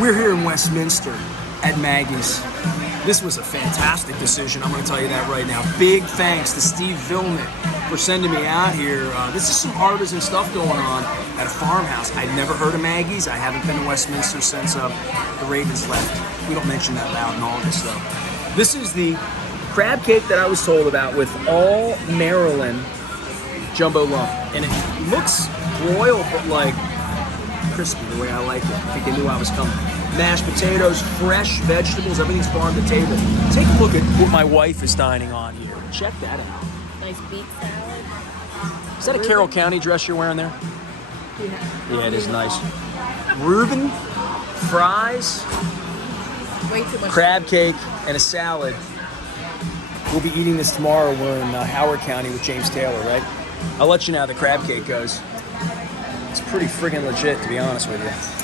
We're here in Westminster at Maggie's. This was a fantastic decision, I'm going to tell you that right now. Big thanks to Steve Vilmet for sending me out here. This is some artisan stuff going on at a farmhouse. I'd never heard of Maggie's. I haven't been to Westminster since the Ravens left. We don't mention that loud in August, though. This is the crab cake that I was told about with all Maryland jumbo lump. And it looks royal, but like crispy the way I like it. I think they knew I was coming. Mashed potatoes, fresh vegetables, everything's farm to table. Take a look at what my wife is dining on here. Check that out. Nice beet salad. Is that a Carroll County dress you're wearing there? Yeah. Yeah, it is nice. Reuben, fries, Way too much. crab cake, and a salad. We'll be eating this tomorrow. We're in Howard County with James Taylor, right? I'll let you know how the crab cake goes. It's pretty friggin' legit, to be honest with you.